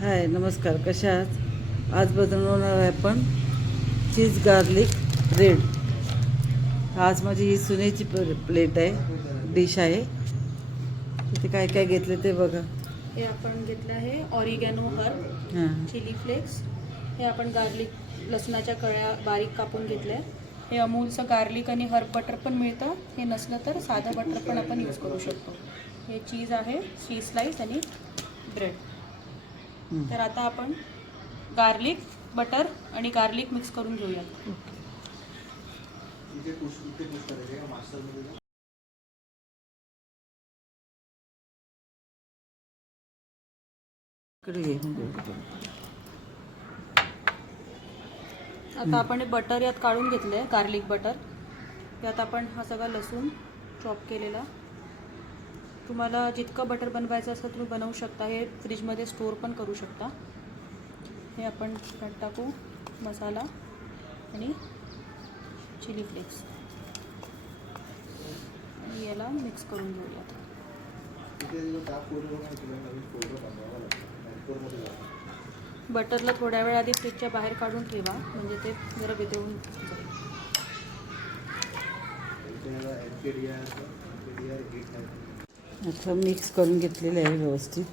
हाय नमस्कार कशा आहात? आज बनवणार आहे आपण चीज गार्लिक ब्रेड. आज माझी ही सुनेची प्लेट आहे डिश आहे. तिथे काय काय घेतलं ते बघा. हे आपण घेतलं आहे ऑरिगॅनो हर्ब हां. Chilli flakes. हे आपण गार्लिक लसणाच्या कळ्या बारीक कापून घेतल्या. हे अमूलचं गार्लिक आणि हर्ब बटर पण मिळतं. हे नसलं तर साधं बटर पण आपण यूज करू शकतो. हे चीज आहे चीज स्लाईस आणि ब्रेड. तर आता आपण गार्लिक बटर आणि गार्लिक मिक्स करून घेऊयात. आता आपण हे बटर यात काढून घेतलं आहे गार्लिक बटर. यात आपण हा सगळा लसूण चॉप केलेला. तुम्हाला जितकं बटर बनवायचं असं तुम्ही बनवू शकता. हे फ्रीजमध्ये स्टोअर पण करू शकता. हे आपण टाकू मसाला आणि चिली फ्लेक्स आणि याला मिक्स करून घेऊयात बटरला थोड्या वेळ आधी फ्रीजच्या बाहेर काढून ठेवा. म्हणजे ते जरा वितळून जाईल. असं मिक्स करून घेतलेलं आहे व्यवस्थित.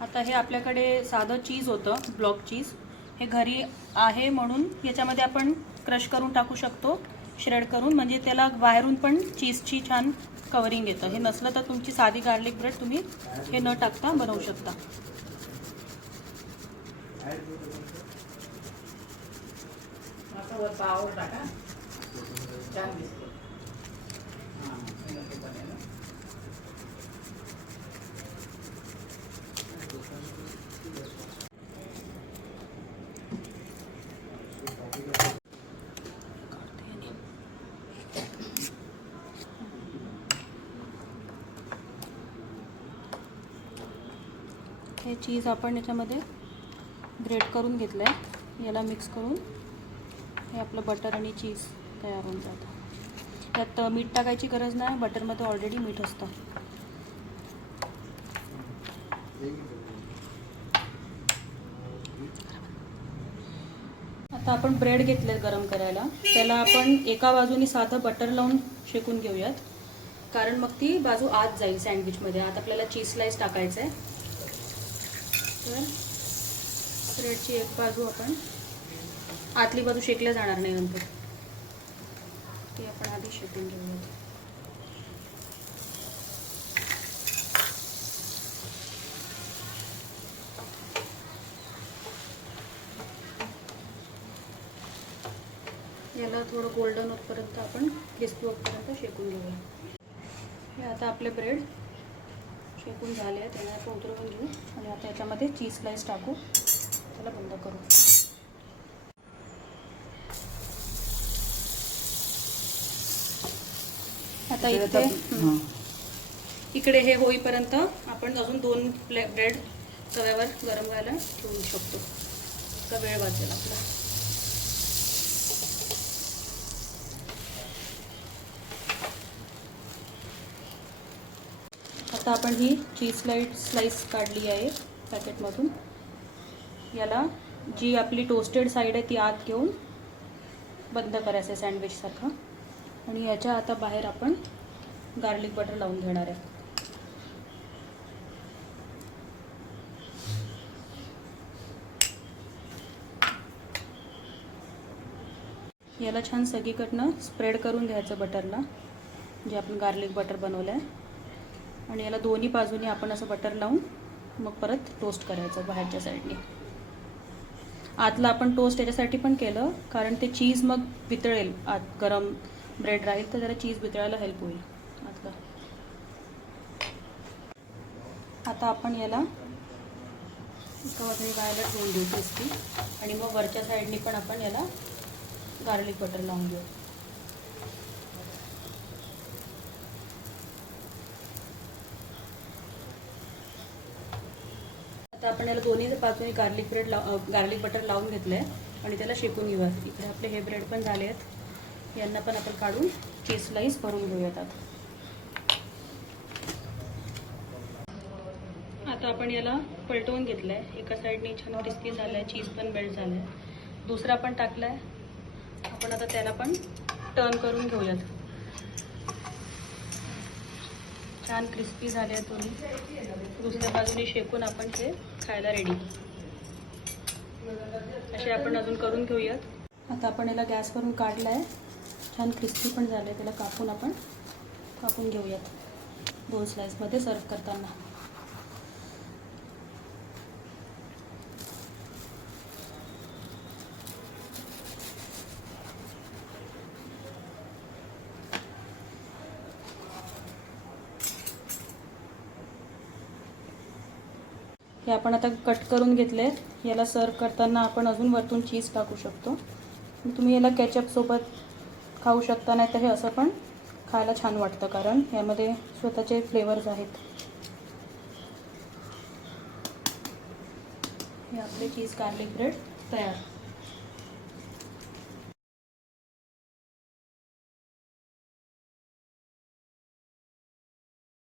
आता हे आपल्याकडे साधं चीज होतं ब्लॉक चीज हे घरी आहे म्हणून याच्यामध्ये आपण क्रश करून टाकू शकतो श्रेड करून. म्हणजे त्याला बाहेरून पण चीजची छान कवरिंग येतं. हे नसलं तर तुमची साधी गार्लिक ब्रेड तुम्ही हे न टाकता बनवू शकता. हे चीज आपण याच्यामध्ये ग्रेट करून घेतलं आहे याला मिक्स करून हे आपलं बटर आणि चीज तयार होऊन जातं. त्यात मीठ टाकायची गरज नाही बटरमध्ये ऑलरेडी मीठ असतं. आता आपण ब्रेड घेतले गरम करायला. त्याला आपण एका बाजूनी साधं बटर लावून शेकून घेऊयात. कारण मग ती बाजू आत जाईल सँडविचमध्ये आता आपल्याला चीज स्लाइस टाकायचं आहे तर ब्रेडची एक बाजू आपण आतली बाजू शेकल्या जाणार नाही नंतर. ती आपण आधी शेकून घेऊयात. याला थोडं गोल्डन होतपर्यंत आपण क्रिस्पी होतपर्यंत शेकून घेऊया. हे आता आपले ब्रेड शेकून झाले आहेत त्यांना आपण उतरवून घेऊ. आणि आता याच्यामध्ये चीज स्लाईस टाकू. त्याला बंद करू आता इथे इकडे हे होईपर्यंत आपण अजून दोन प्ले ब्रेड तव्यावर गरम व्हायला ठेवू शकतो. का वेळ वाचेल आपला. आता आपण ही चीज स्लाइड स्लाइस काढली आहे पॅकेटमधून. याला जी आपली टोस्टेड साईड आहे ती आत घेऊन बंद करायचं आहे सँडविचसारखं आणि याच्या आता बाहेर आपण गार्लिक बटर लावून घेणार आहे. याला छान सगळीकडनं स्प्रेड करून घ्यायचं बटरला जे आपण गार्लिक बटर बनवलं आहे आणि याला दोन्ही बाजूनी आपण असं बटर लावून मग परत टोस्ट करायचं बाहेरच्या साईडने आतला आपण टोस्ट याच्यासाठी पण केलं कारण ते चीज मग वितळेल. आत गरम ब्रेड राहील तर जरा चीज वितळायला हेल्प होईल. आतला. आता आपण याला एका गायला ठेवून देऊ क्रिस्पी आणि मग वरच्या साईडनी पण आपण याला गार्लिक बटर लावून घेऊ आता आपण याला दोन्ही बाजूने गार्लिक ब्रेड लाव गार्लिक बटर लावून घेतलं आहे आणि त्याला शेकून घेऊयात इकडे आपले हे ब्रेड पण झाले आहेत. यांना पण आपण काढून चीज स्लाईस भरून घेऊयात आता. आता आपण याला पलटवून घेतलं आहे एका साईडने छान क्रिस्पी झालं आहे चीज पण मेल्ट झालं आहे दुसरा पण टाकला आहे आपण आता त्याला पण टर्न करून घेऊयात. छान क्रिस्पी झाले आहेत दोन्ही. दुसऱ्या बाजूने शेकून आपण ते खायला रेडी असे आपण अजून करून घेऊयात. आता आपण याला गॅसवरून काढला आहे छान क्रिस्पी पण झालं आहे त्याला कापून आपण कापून घेऊयात. दोन स्लाईसमध्ये सर्व करताना. हे आपण आता कट करून घेतले याला सर्व करताना आपण अजून वरतून चीज टाकू शकतो. तुम्ही याला केचपसोबत खाऊ शकता नाही तर हे असं पण खायला छान वाटतं कारण यामध्ये स्वतःचे फ्लेवर्स आहेत. हे आपले चीज गार्लिक ब्रेड तयार.